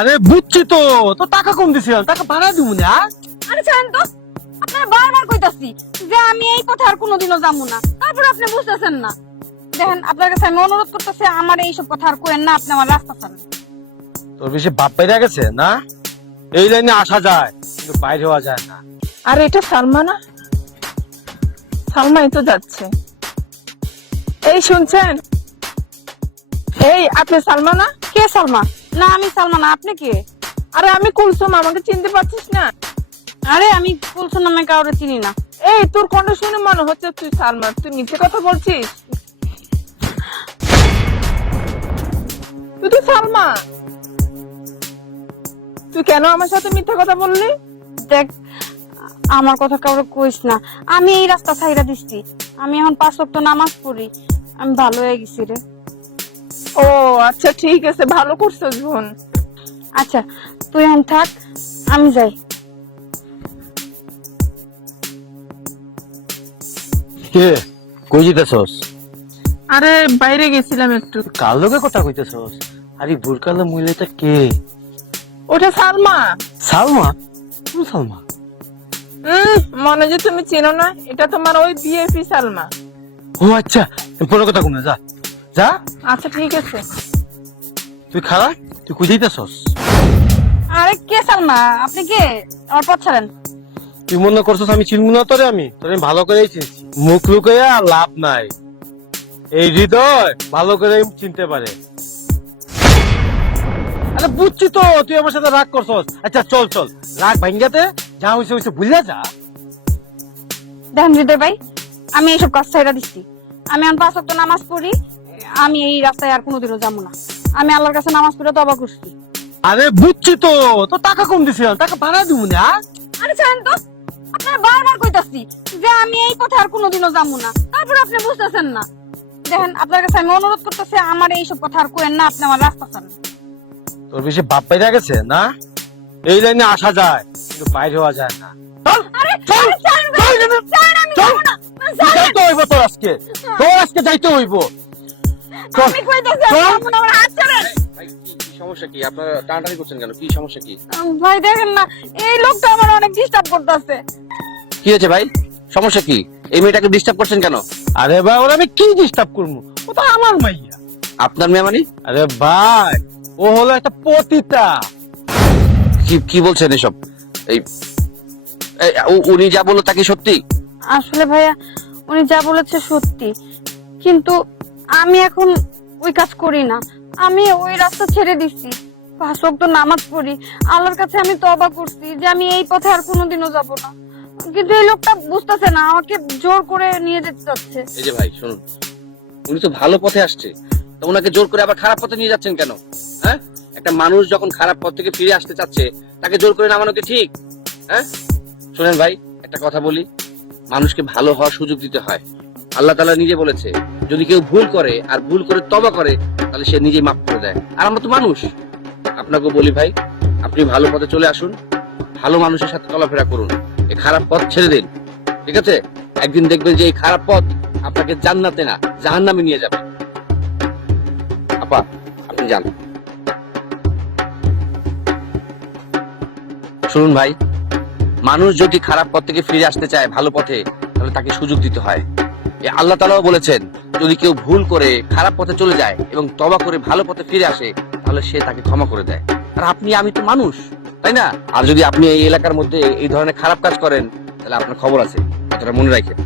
আরে বুঝছি তো, তো টাকা কম দিছিলাম, টাকা বাড়ায় দিব না। আরে ছাড়েন তো, আপনারা বারবার কইতাছি যে আমি এই পথে আর কোনোদিনও যাবো না, তারপর আপনি বুঝতেছেন না। দেখেন, আপনার কাছে আমি অনুরোধ করতেছি, আমার এইসব কথা আর কইেন না, আপনি আমার রাস্তা ছাড়েন। তোর বেশি বাপ বাইরে গেছে না, এই লাইনে আসা যায় কিন্তু বাইরে হওয়া যায় না। আর এটা সালমা না? সালমাই তো যাচ্ছে। এই শুনছেন, এই আপনি সালমা না? কে সালমা? না, আমি সালমা না। আপনি কে? আরে আমি কুলসুম, আমাকে চিনতে পারছিস না? আরে আমি কুলসুম নামে কাউরে চিনি না। এই তোর কণ্ঠ শুনে মনে হচ্ছে তুই সালমা। তুই মিথ্যে কথা বলছিস। তুই তো সালমা। তুই কেন আমার সাথে মিথ্যে কথা বললি? দেখ, আমার কথা কাউরে কইস না। আমি এই রাস্তা ছাইরা দিচ্ছি। আমি এখন 5 ওয়াক্ত নামাজ পড়ি। আমি ভালো হয়ে গেছি রে। ও আচ্ছা, ঠিক আছে, ভালো করছিস বোন। আচ্ছা, তুই এখন থাক, আমি যাই। কে কই যেতেছস? আরে বাইরে গেছিলাম একটু। কাল লোকে কথা কইতেছস? আরে বুরকালা মহিলাটা কে? ওটা সালমা। সালমা? কোন সালমা? মনে যে তুমি চেনো না, এটা তোমার ওই বিএফি সালমা। ও আচ্ছা, পরে কথা কম না, যা যা। আচ্ছা ঠিক আছে। তুই খারা, তুই কই যাইতেছস? আরে কে সালমা? আপনি কে? আমার পথ ছাড়েন। তুই মনে করছস আমি চিনবো না তোরে? আমি তোরে ভালো করেই চিনছি। মুখ লুকাইয়া লাভ নাই, এই হৃদয় ভালো করে চিনতে পারে। আরে বুঝছি তো, তুই আমার সাথে রাগ করছস। আচ্ছা চল চল, রাগ ভাঙ্গাতে যা হইছে হইছে, ভুলিয়া যা। দেখেন হৃদয় ভাই, আমি এইসব কাজ ছাইরা দিচ্ছি। আমি এখন 5 ওয়াক্ত নামাজ পড়ি। আমি এই রাস্তায় আর কোনোদিনও যাবো না। আমি আল্লাহর কাছে নামাজ পড়ে তওবা করছি। আরে বুঝছি তো, তো টাকা কম দিছিলাম, টাকা বাড়ায় দিব না। আরে ছাড়েন তো, আপনারা বারবার কইতাছি যে আমি এই পথে আর কোনোদিনও যাবো না, তারপর আপনি বুঝতেছেন না। দেখেন, আপনার কাছে আমি অনুরোধ করতেছি, আমার এইসব কথা আর কইেন না, আপনি আমার রাস্তা ছাড়েন। তোর বেশি বাপ বাইরে গেছে না, এই লাইনে আসা যায় কিন্তু বাইরে হওয়া যায় না। চল আরে চল ছাড়েন ভাই, ছাড়েন, আমি চল, যাবো না। ছাড়েন। যাইতে হইব তোর আজকে, তোর আজকে যাইতে হইব। আমি কইতাছি, আমি যাবো না, আমার হাত ছাড়েন। ভাই, কি সমস্যা? কি আপনারা টানাটানি করছেন কেন? কি সমস্যা? কি ভাই দেখেন না, এই লোকটা আমার অনেক ডিস্টার্ব করতেছে। কি হয়েছে ভাই? সমস্যা কি? এই মেয়েটাকে ডিস্টার্ব করছেন কেন? আরে ভাই, ওরা আমি কি ডিস্টার্ব করবো? ও তো আমার মাইয়া। আপনার মেয়ে মানে? আরে ভাই, ও হলো একটা পতিতা। কি কি বলছেন এসব? এই উনি যা বললো তা কি সত্যি? আসলে ভাইয়া, উনি যা বলেছে সত্যি, কিন্তু আমি এখন ওই কাজ করি না। আমি ওই রাস্তা ছেড়ে দিচ্ছি। 5 ওয়াক্ত নামাজ পড়ি। আল্লাহর কাছে আমি তওবা করছি যে আমি এই পথে আর কোনোদিনও যাব না। কিন্তু এই লোকটা বুঝতেছে না, আমাকে জোর করে নিয়ে যেতে চাচ্ছে। এই যে ভাই শুনুন, উনি তো ভালো পথে আসছে, তো ওনাকে জোর করে আবার খারাপ পথে নিয়ে যাচ্ছেন কেন? হ্যাঁ, একটা মানুষ যখন খারাপ পথ থেকে ফিরে আসতে চাচ্ছে, তাকে জোর করে নামানো কি ঠিক? হ্যাঁ, শুনেন ভাই, একটা কথা বলি, মানুষকে ভালো হওয়ার সুযোগ দিতে হয়। আল্লাহ তাআলা নিজে বলেছে, যদি কেউ ভুল করে আর ভুল করে তওবা করে, তাহলে সে নিজে মাফ করে দেয়। আর আমরা তো মানুষ। আপনাকে বলি ভাই, আপনি ভালো পথে চলে আসুন, ভালো মানুষের সাথে চলাফেরা করুন, এই খারাপ পথ ছেড়ে দিন। ঠিক আছে? একদিন দেখবেন যে এই খারাপ পথ আপনাকে জান্নাতে না জাহান্নামে নিয়ে যাবে। আপা, আপনি যান। শুনুন ভাই, মানুষ যদি খারাপ পথ থেকে ফিরে আসতে চায় ভালো পথে, তাহলে তাকে সুযোগ দিতে হয়। আল্লাহ তাআলাও বলেছেন, যদি কেউ ভুল করে খারাপ পথে চলে যায় এবং তওবা করে ভালো পথে ফিরে আসে, তাহলে সে তাকে ক্ষমা করে দেয়। আর আপনি আমি তো মানুষ, তাই না? আর যদি আপনি এই এলাকার মধ্যে এই ধরনের খারাপ কাজ করেন, তাহলে আপনার খবর আছে, কথাটা মনে রাখেন।